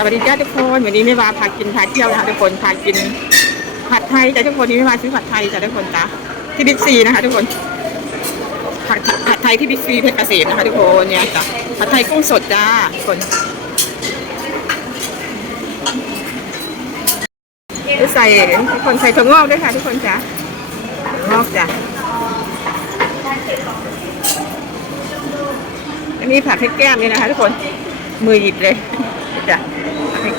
สวัสดีจ้าทุกคนวันนี้ไม่มาพากินพาเที่ยวนะคะทุกคนพากินผัดไทยจ้าทุกคนนนี้ไม่มาซื้อผัดไทยจ้าทุกคนจ้าที่บิ๊กซีนะคะ ทุกคนผัดผัดไทยที่บิ๊กซีเพชรเกษมนะคะทุกคนเนี่ยจ้าผัดไทยกุ้งสดจ้าทุกคนจะใส่ทุกคนใส่ถั่วงอกด้วยค่ะ ทุกคนจ้างอกจ้าอันนี้ผัดให้แก้มเลยนะคะ ทุกคนมือหยิบเลย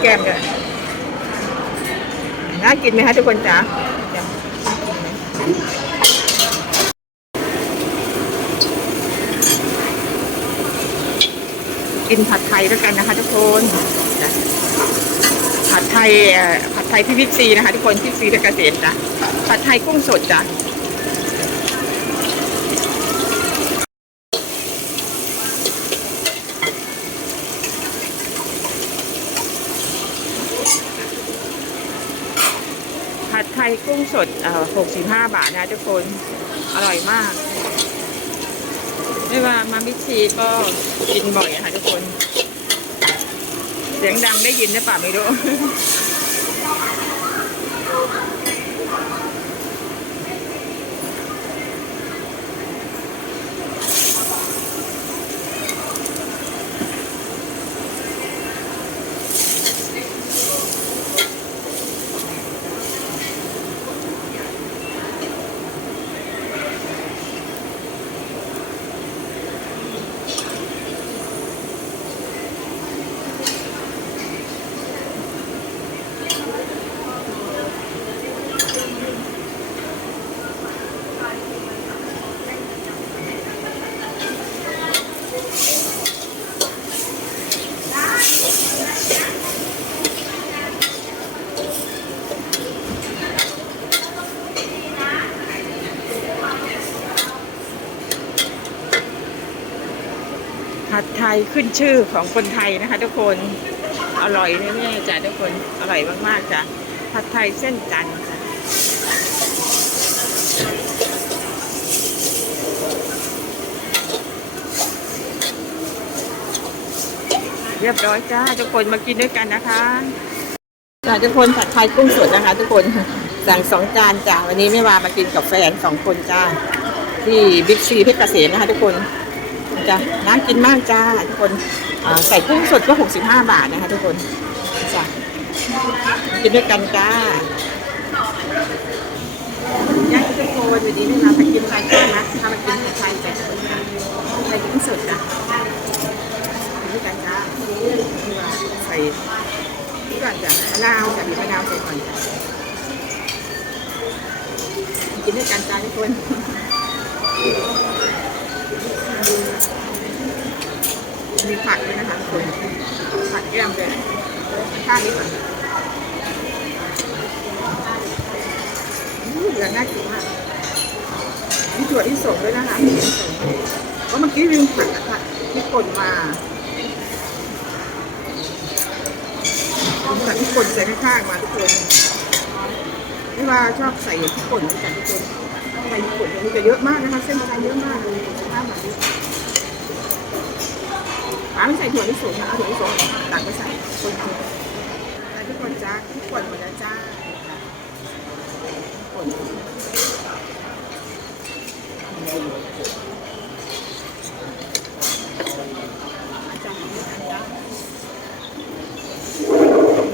แก้มด้วยน่ากินไหมคะทุกคนจ้าจ้ะกินผัดไทยด้วยกันนะคะ ทุกคนผัดไทยผัดไทยที่วิกซีนะคะ ทุกคนที่ซีเพชรเกษมจ้ะผัดไทยกุ้งสดจ้ะ กุ้งสดอ่อ65บาทนะทุกคน อร่อยมาก ไม่ว่ามามิชีก็กินบ่อยอะค่ะทุกคน เสียงดังได้ยินหรือเปล่าไม่รู้ ผัดไทยขึ้นชื่อของคนไทยนะคะ ทุกคนอร่อยแน่ๆจ้ะทุกคนอร่อยมากๆจ้ะผัดไทยเส้นจันทร์ค่ะเรียบร้อยจ้าทุกคนมากินด้วยกันนะคะจ้าทุกคนผัดไทยกุ้งสดนะคะ ทุกคนสั่งสองจานจ้าวันนี้ไม่ว่ามากินกับแฟนสองคนจ้าที่บิ๊กซีเพชรเกษมนะคะ ทุกคน จ้าน่ากินมากจ้าทุกคนใส่กุ้งสดก็ 65 บาทนะคะ ทุกคนจ้ากินด้วยกันจ้าย่าทุกคนวันนี้ไม่มาไปกินไทยจ้านะพามากินผัดไทยจ้าไทยกุ้งสดจ้าด้วยกันจ้าใส่นี่ก่อนจ้ะมะนาวจ้ะมีมะนาวใส่ก่อนจ้ะกินด้วยกันจ้าทุกคน มีผักด้วยนะคะทุกคนผักแก้มด้วยข้าวนี้ก่อนเหลือน่ากินมากมีถั่วที่ส่งด้วยนะคะเพราะเมื่อกี้ลืมผักอะค่ะที่ป่นมาผมใส่ป่นใส่ข้างๆมาทุกคนไม่ว่าชอบใส่พริกป่นใส่ทุกคนใส่พริกป่นมันจะเยอะมากนะคะ เส้นมันเยอะมากเลยข้าวมาดิ ป้าไม่ใส่ถั่วลิสงนะถั่วลิสงตักไปใส่คนเดียวทุกคนจ้าพริกป่นหมดแล้วจ้าพริกป่น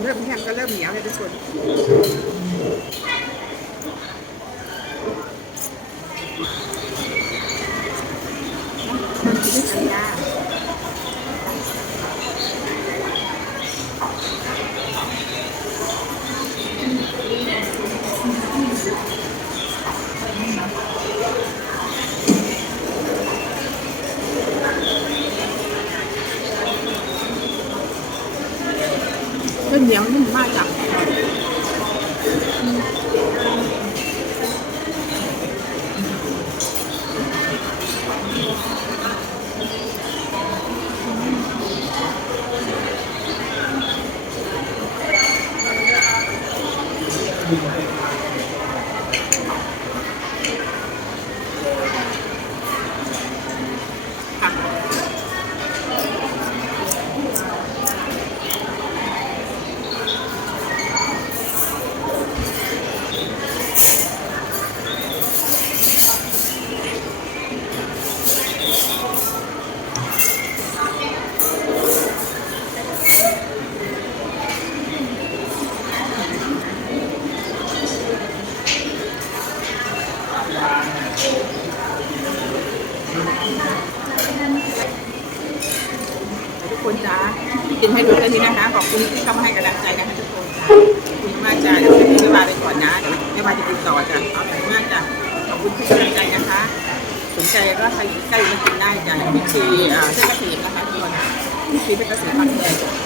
เริ่มแห้งก็เริ่มเหนียวเลยทุกคนทำกินด้วยกันยา เส้นเหนีย คนจ้ากินให้ดูแค่นี้นะคะ ขอบคุณที่เข้ามาให้กำลังใจนะคะทุกคนจ้าขอบคุณมากจ้าเดี๋ยวจะให้แม่วาไปก่อนนะเดี๋ยวแม่วาจะติดต่อจ้ะขอบคุณมากจ้าขอบคุณที่กำลังใจนะคะ สนใจก็ใครใกล้มากินได้จ้ะพิธีอ่าเทศกษมนะคะทุกคนพิธีเพชรเกษมบางแค